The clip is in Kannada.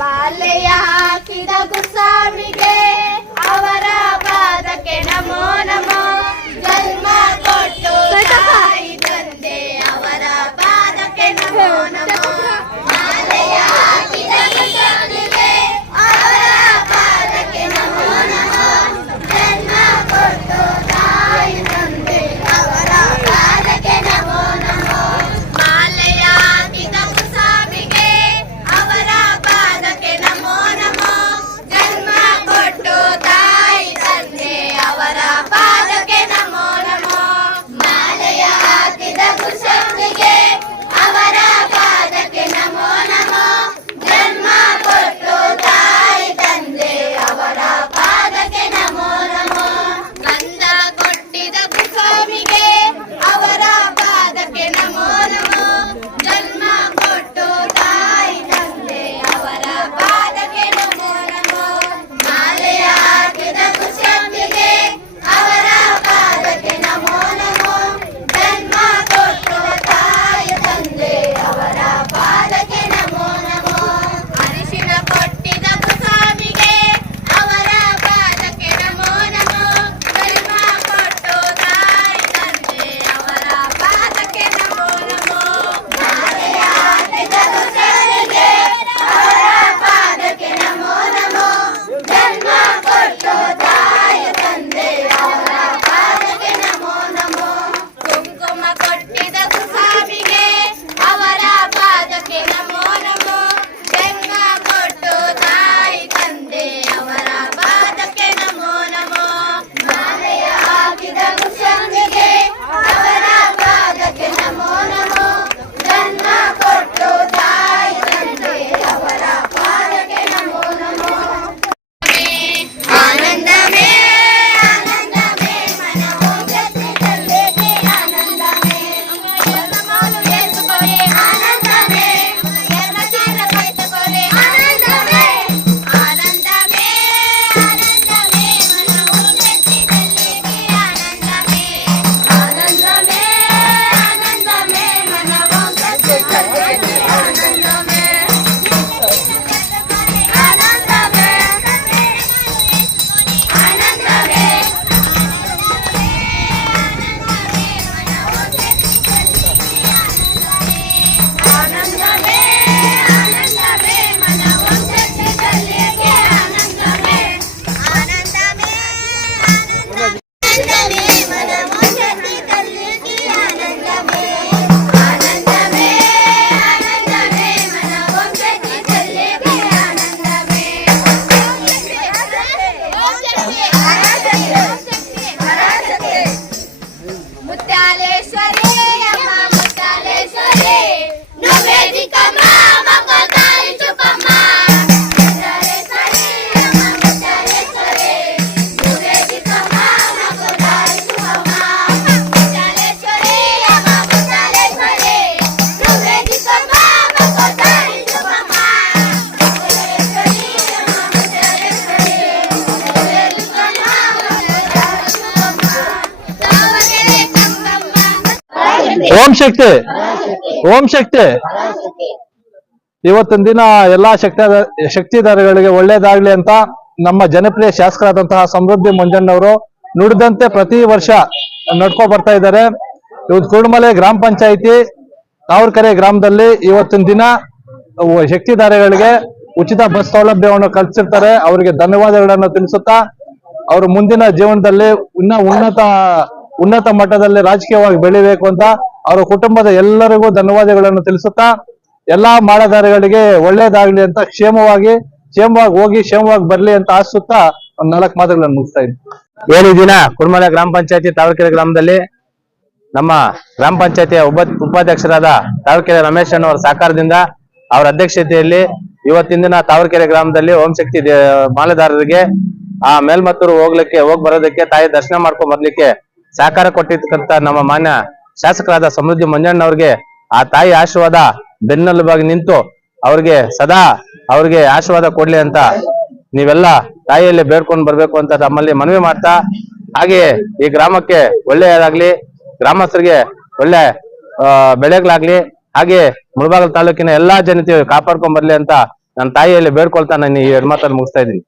ಮಾಲೆಯ ಹಾಕಿದ ಗುಸ್ವಾಮಿಗೆ ಅವರ ಪಾದಕ್ಕೆ ನಮೋ ನಮೋ. ಜನ್ಮ ಕೊಟ್ಟು ತಾಯಿ ತಂದೆ ಅವರ ಪಾದಕ್ಕೆ ನಮೋ ನಮೋ. ಮಾಲೆಯ ಹಾಕಿದ ಗುಸ್ವಾಮಿಗೆ ಅವರ ಪಾದಕ್ಕೆ ನಮೋ ನಮೋ. ಜನ್ಮ ಕೊಟ್ಟು ತಾಯಿ ತಂದೆ ಅವರ ಪಾದಕ್ಕೆ ನಮೋ ನಮೋ. ಮಾಲೆಯ ಹಾಕಿದ ಗುಸ್ವಾಮಿಗೆ ಅವರ ಪಾದಕ್ಕೆ ನಮೋ ನಮೋ. ಜನ್ಮ ಕೊಟ್ಟು ತಾಯಿ ತಂದೆ ಅವರ ಪಾದಕ್ಕೆ ನಮೋ ನಮೋ. ಮಾಲೆಯ ಹಾಕಿದ ಗುಸ್ವಾಮಿಗೆ ಅವರ ಪಾದಕ್ಕೆ ನಮೋ ನಮೋ. ಜನ್ಮ ಕೊಟ್ಟು ತಾಯಿ ತಂದೆ ಅವರ ಪಾದಕ್ಕೆ ನಮೋ ನಮೋ. ಗಂಧ ಕೊಟ್ಟಿದ ಗುಸ್ವಾಮಿಗೆ ಅವರ ಪಾದಕ್ಕೆ ನಮೋ ನಮೋ. ಜನ್ಮ ಕೊಟ್ಟು ತಾಯಿ ತಂದೆ ಅವರ ಪಾದಕ್ಕೆ ನಮೋ ನಮೋ. ಮಾಲೆಯ ಹಾಕಿದ ಗುಸ್ವಾಮಿಗೆ ಅವರ ಪಾದಕ್ಕೆ ನಮೋ ನಮೋ. ಜನ್ಮ ಕೊಟ್ಟು ತಾಯಿ ತಂದೆ ಅವರ ಪಾದಕ್ಕೆ ನಮೋ ನಮೋ. ಅರಿಶಿನ ಕೊಟ್ಟಿದ ಗುಸ್ವಾಮಿಗೆ ಅವರ ಪಾದಕ್ಕೆ ನಮೋ ನಮೋ. ಜನ್ಮ ಕೊಟ್ಟು ತಾಯಿ ತಂದೆ ಅವರ ಪಾದಕ್ಕೆ ನಮೋ ನಮೋ. ಮಾಲೆಯ ಹಾಕಿದ ಗುಸ್ವಾಮಿಗೆ ಅವರ ಪಾದಕ್ಕೆ ನಮೋ ನಮೋ. ಜನ್ಮ ಕೊಟ್ಟು ತಾಯಿ ತಂದೆ ಅವರ ಪಾದಕ್ಕೆ ನಮೋ ನಮೋ. ಕುಂಕುಮ ಕೊಟ್ಟಿದ ಗುಸ್ವಾಮಿಗೆ ಅವರ ಪಾದಕ್ಕೆ ನಮೋ ನಮೋ. ಜನ್ಮ ಕೊಟ್ಟು ತಾಯಿ ತಂದೆ ಅವರ ಪಾದಕ್ಕೆ ನಮೋ ನಮೋ. ಮಾಲೆಯ ಹಾಕಿದ ಗುಸ್ವಾಮಿಗೆ ಅವರ ಪಾದಕ್ಕೆ ನಮೋ ನಮೋ. ಜನ್ಮ ಕೊಟ್ಟು ತಾಯಿ ತಂದೆ ಅವರ ಪಾದಕ್ಕೆ ನಮೋ ನಮೋ. ಆನಂದಮೇ ಆನಂದಮೇ ಮನವು ಜಗತ್ತಿನಲ್ಲೇಕೆ ಆನಂದಮೇ. ಎಲ್ಲಮಾನು ಏರಿಸಿಕೊಳ್ಳಿ ಆನಂದಮೇ. ಎಲ್ಲ ಚೀರ ಕೈತುಕೊಳ್ಳಿ ಆನಂದಮೇ. ಆನಂದಮೇ ಆನಂದಮೇ ಮನವು ಜಗತ್ತಿನಲ್ಲೇಕೆ ಆನಂದಮೇ. ಆನಂದಮೇ ಆನಂದಮೇ ಮನವು ಜಗತ್ತಿನಲ್ಲೇಕೆ ಆನಂದಮೇ. ಆನಂದಮೇ ಆನಂದಮೇ ಆನಂದಮೇ ಆನಂದಮೇ ಮನವು ಜಗತ್ತಿನಲ್ಲೇಕೆ ಆನಂದಮೇ. ಆನಂದಮೇ ಆನಂದಮೇ ಮನವು ಜಗತ್ತಿನಲ್ಲೇಕೆ ಆನಂದಮೇ. ಆನಂದಮೇ ಆನಂದಮೇ ಮನವು ಜಗತ್ತಿನಲ್ಲೇಕೆ ಆನಂದಮೇ. ಮುತ್ಯಾಲೇಶ್ವರಿ ಅಮ್ಮ ಮುತ್ಯಾಲೇಶ್ವರಿ ನವೇದಿಕಮ್ಮ ಮಂಗತಾಯಿ ಚುಪ್ಪಮ್ಮ. ಮುತ್ಯಾಲೇಶ್ವರಿ ಅಮ್ಮ ಮುತ್ಯಾಲೇಶ್ವರಿ ನವೇದಿಕಮ್ಮ ಮಂಗತಾಯಿ ಚುಪ್ಪಮ್ಮ. ಮುತ್ಯಾಲೇಶ್ವರಿ ಅಮ್ಮ ಮುತ್ಯಾಲೇಶ್ವರಿ ನವೇದಿಕಮ್ಮ ಮಂಗತಾಯಿ ಚುಪ್ಪಮ್ಮ. ಮುತ್ಯಾಲೇಶ್ವರಿ ಅಮ್ಮ ಮುತ್ಯಾಲೇಶ್ವರಿ ನವೇದಿಕಮ್ಮ ಮಂಗತಾಯಿ ಚುಪ್ಪಮ್ಮ. ತಾವಗೆರೆ ಕಂಬಮ್ಮ. ಓಂ ಶಕ್ತಿ ಓಂ ಶಕ್ತಿ. ಇವತ್ತಿನ ದಿನ ಎಲ್ಲಾ ಶಕ್ತಿಧಾರಿಗಳಿಗೆ ಒಳ್ಳೇದಾಗ್ಲಿ ಅಂತ ನಮ್ಮ ಜನಪ್ರಿಯ ಶಾಸಕರಾದಂತಹ ಸಮೃದ್ಧಿ ಮಂಜಣ್ಣವರು ನುಡಿದಂತೆ ಪ್ರತಿ ವರ್ಷ ನಡ್ಕೊ ಬರ್ತಾ ಇದ್ದಾರೆ. ಇವತ್ತು ಕುರುಡಮಲೆ ಗ್ರಾಮ ಪಂಚಾಯಿತಿ ತಾವರೆಕೆರೆ ಗ್ರಾಮದಲ್ಲಿ ಇವತ್ತಿನ ದಿನ ಶಕ್ತಿಧಾರಿಗಳಿಗೆ ಉಚಿತ ಬಸ್ ಸೌಲಭ್ಯವನ್ನು ಕಲ್ಪಿಸಿರ್ತಾರೆ. ಅವರಿಗೆ ಧನ್ಯವಾದಗಳನ್ನು ತಿಳಿಸುತ್ತಾ ಅವರು ಮುಂದಿನ ಜೀವನದಲ್ಲಿ ಉನ್ನತ ಮಟ್ಟದಲ್ಲಿ ರಾಜಕೀಯವಾಗಿ ಬೆಳಿಬೇಕು ಅಂತ ಅವರ ಕುಟುಂಬದ ಎಲ್ಲರಿಗೂ ಧನ್ಯವಾದಗಳನ್ನು ತಿಳಿಸುತ್ತಾ ಎಲ್ಲಾ ಮಾಳಧಾರಿಗಳಿಗೆ ಒಳ್ಳೇದಾಗ್ಲಿ ಅಂತ ಕ್ಷೇಮವಾಗಿ ಹೋಗಿ ಕ್ಷೇಮವಾಗಿ ಬರ್ಲಿ ಅಂತ ಆಶಿಸುತ್ತಾ ಒಂದ್ 4 ಮಾತುಗಳನ್ನು ಮುಗಿಸ್ತಾ ಇದ್ದೀನಿ. ಏನು ದಿನ ಕುರುಮಲೆ ಗ್ರಾಮ ಪಂಚಾಯತಿ ತಾವರೆಕೆರೆ ಗ್ರಾಮದಲ್ಲಿ ನಮ್ಮ ಗ್ರಾಮ ಪಂಚಾಯತಿಯ ಉಪಾಧ್ಯಕ್ಷರಾದ ತಾವರೆಕೆರೆ ರಮೇಶ್ ಅವರ ಸಹಕಾರದಿಂದ ಅವರ ಅಧ್ಯಕ್ಷತೆಯಲ್ಲಿ ಇವತ್ತಿನ ದಿನ ತಾವರೆಕೆರೆ ಗ್ರಾಮದಲ್ಲಿ ಓಂ ಶಕ್ತಿ ಮಾಲೆದಾರರಿಗೆ ಆ ಮೇಲ್ಮತ್ತೂರು ಹೋಗ್ ಬರೋದಕ್ಕೆ ತಾಯಿ ದರ್ಶನ ಮಾಡ್ಕೊಂಡ್ ಬರ್ಲಿಕ್ಕೆ ಸಹಕಾರ ಕೊಟ್ಟಿರ್ತಕ್ಕಂಥ ನಮ್ಮ ಮಾನ್ಯ ಶಾಸಕರಾದ ಸಮೃದ್ಧಿ ಮಂಜಣ್ಣವ್ರಿಗೆ ಆ ತಾಯಿ ಆಶೀರ್ವಾದ ಬೆನ್ನೆಲುಬಾಗಿ ನಿಂತು ಅವ್ರಿಗೆ ಸದಾ ಅವ್ರಿಗೆ ಆಶೀರ್ವಾದ ಕೊಡ್ಲಿ ಅಂತ ನೀವೆಲ್ಲ ತಾಯಿಯಲ್ಲಿ ಬೇಡ್ಕೊಂಡು ಬರ್ಬೇಕು ಅಂತ ತಮ್ಮಲ್ಲಿ ಮನವಿ ಮಾಡ್ತಾ, ಹಾಗೆಯೇ ಈ ಗ್ರಾಮಕ್ಕೆ ಒಳ್ಳೆಯದಾಗ್ಲಿ, ಗ್ರಾಮಸ್ಥರಿಗೆ ಒಳ್ಳೆ ಬೆಳೆಗಳಾಗ್ಲಿ, ಹಾಗೆ ಮುಳಬಾಗಿಲು ತಾಲೂಕಿನ ಎಲ್ಲಾ ಜನತೆ ಕಾಪಾಡ್ಕೊಂಡ್ ಬರ್ಲಿ ಅಂತ ನನ್ನ ತಾಯಿಯಲ್ಲಿ ಬೇಡ್ಕೊಳ್ತಾ ನಾನು ಈ ಎರಡು ಮಾತನ್ನು ಮುಗಿಸ್ತಾ ಇದ್ದೀನಿ.